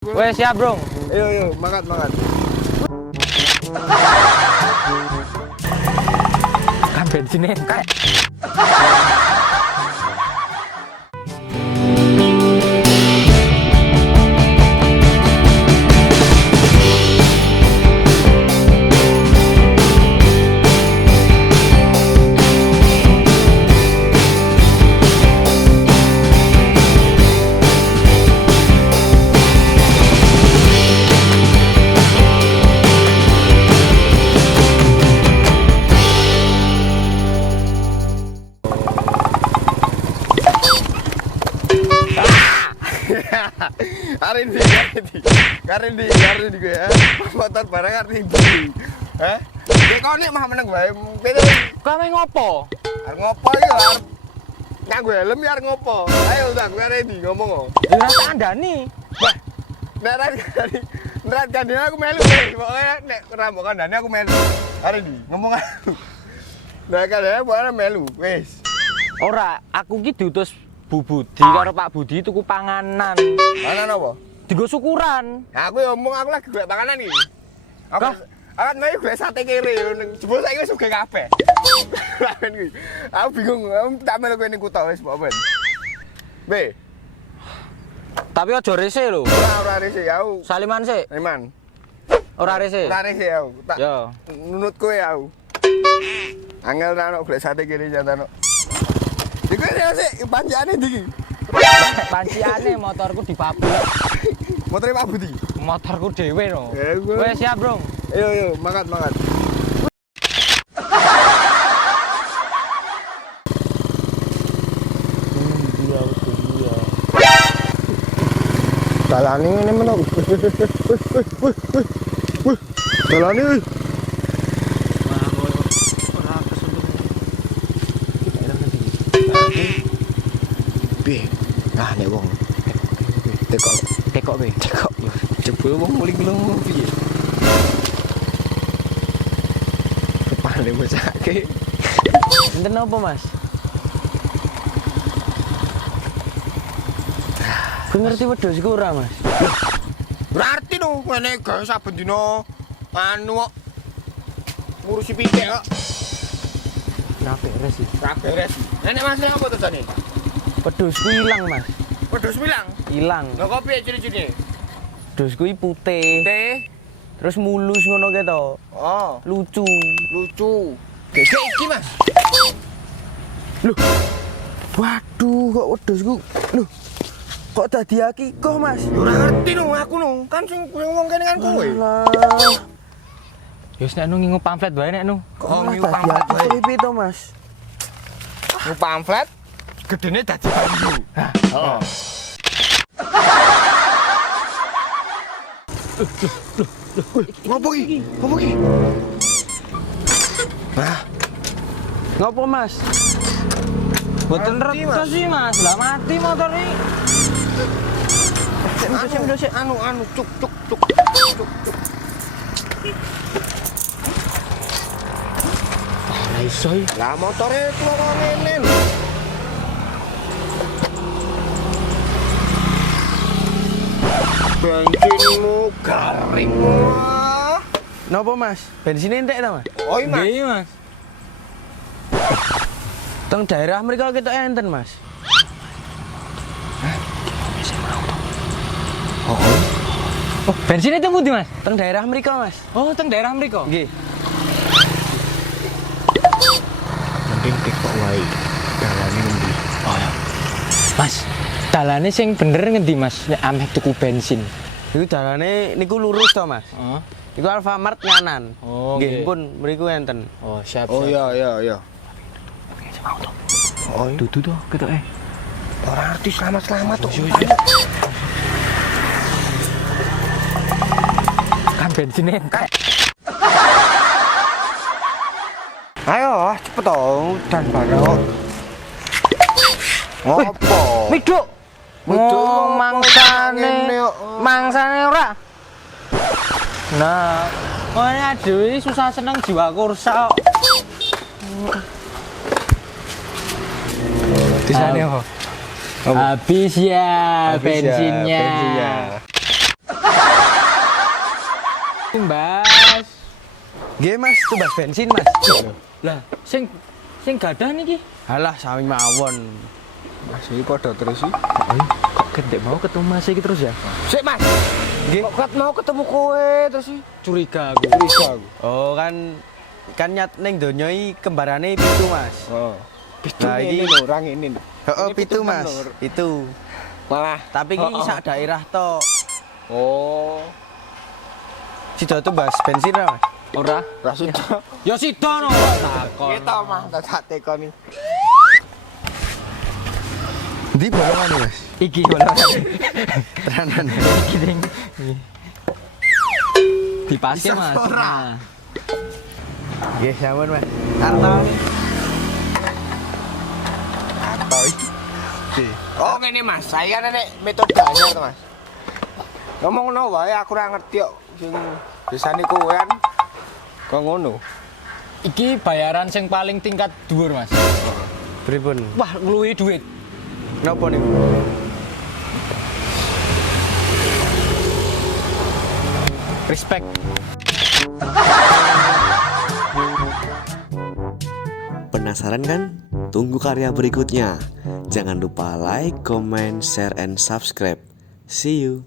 Wes siap, Bro. Ayo, makan. Kan bensinnya entek. Hari ini gue ya. Motor barang hari ini. Hah? Kayak kau nih mah meneng gue. Kau main ngopo? Arep ngopo iki arep nang gue helm ya arep ngopo. Ayo udah gue hari ini ngomong. Ya rasa andani. Wah. Nerat kandine aku melu. Pokoknya nek rambok kandane aku melu. Hari ini ngomong aku. Nah kandane bukan melu. Wis. Ora, aku ki diutus Bu Budi karo Pak Budi tuku panganan. Panganan apa? Digo syukuran. Nah, aku ngomong aku lagi golek panganan iki. Aku mau golek sate kere ning jebul saiki wis sugih kabeh. Lawen kuwi. Aku bingung, aku tak melu kowe ning kutho wis apa ben. B. Tapi aja rese lho. Ora rese aku. Saliman sik. Iman. Ora rese. Ora rese aku. Tak Yo. nunut kowe aku. Angel ra ono golek sate kere jantan. Iku ya sik pancane ndi iki? Panciane motorku dipabrik. Motore Pak Budi. Motorku dhewe no. Ya, gue- Wes siap, Bro. Ayo, makan. Dalane ngene men. Dalane wih. Piye? Ah nek wong tekok be. Tekok. Jebul wong muling-muling piye? Kepale mesake. Enten apa, Mas? Ku ngerti wedhus iku ora, Mas? Berarti no ngene gawe saben dina anu kok ngurusi pitik kok. Ora beres iki. Ra beres. Nek Mas apa tujuane? Wedhusku ilang, Mas. Wedhus bilang. Ilang. Lho kok piye ciri-cirine? Wedhusku iki putih. Teh. Terus mulus ngono ke to. Oh, Lucu. lucu. Gede iki, Mas. Waduh, kok wedhusku. Loh. Kok dadi akikoh, Mas? Ora ngerti no aku no. Kan sing ngomong kene kan kowe. Alah. Ya wis nek nu ngingu pamflet wae nek nu. Oh, Malah ngingu dadi pamflet wae. akikoh piye to, Mas? Mu pamflet gedene dadi banyu. Heeh. Ngopo iki? Ngopo, Mas? Boten Mati, reto Mas. sih, Mas. Lah mati motor iki. Sik. Anu cuk. Ora iso iki. Lah motore keloro ngene lho. Bensinmu garing. Napa, Mas? Bensin entek ta, Mas? Oh, iya, Mas. Nggih, Mas. Teng daerah mriko ketok enten, Mas. Oh, bensin itu pundi, Mas? Teng daerah mriko, Mas. Oh, teng daerah mriko. Nggih. Mending tekok wae. Dalane ngendi? Oh ya. Mas, dalane sing bener ngendi, Mas? Nek ameh tuku bensin. Iku dalane niku lurus to, Mas. Heeh. Iku Alfamart nganan. Oh, Nggih, nggih. pun mriku enten. Oh, siap. Oh iya. Oh, dudu to ketoke. Ora arti selamat-selamat tuh. Kan bensin entek. Ayo, cepet toh, dan barok. Ngopo? Miduk. Miduk, Oh, ngene kok. mangsane ora. Nah, makanya Dewi susah seneng jiwa kursa kok. Disane apa? Habis ya Habis ya, bensinnya. bensinnya. Nggih Mas, tumbas bensin Mas. Lah, sing gadah niki. Halah sami mawon. Mas iki padha terus sih. Kok gendek mau ketemu Mas iki terus ya? Sik Mas. Nggih. Kok kat mau ketemu kowe terus sih? Curiga aku. Curiga aku. Oh kan nyat ning donya iki kembarane pitu Mas. Oh. Pitu Nah, ini iki- lho, orang ini. Heeh, Ini pitu Mas. lho. Itu. Malah. Tapi iki sak daerah tok. Oh. Sida tumbas bensin ra Mas? Ora. Rasida. Ya sida no. Takon. Kita mah tak tekoni. Ndi bolongan Mas? Iki bolongan. Tenanan. Iki ding. Dipake Mas. ora. Nah. Nggih, sampun Mas. Arto. Oh ngene Mas, saya kan nek metode anyar to Mas. Ngomongno wae aku ora ngerti kok sing biasane kowe kan kok ngono. Iki bayaran sing paling tingkat dhuwur Mas. Pripun? Wah, ngluwi duit. Napa niku? Respect. Penasaran kan? Tunggu karya berikutnya. Jangan lupa like, comment, share, and subscribe. See you.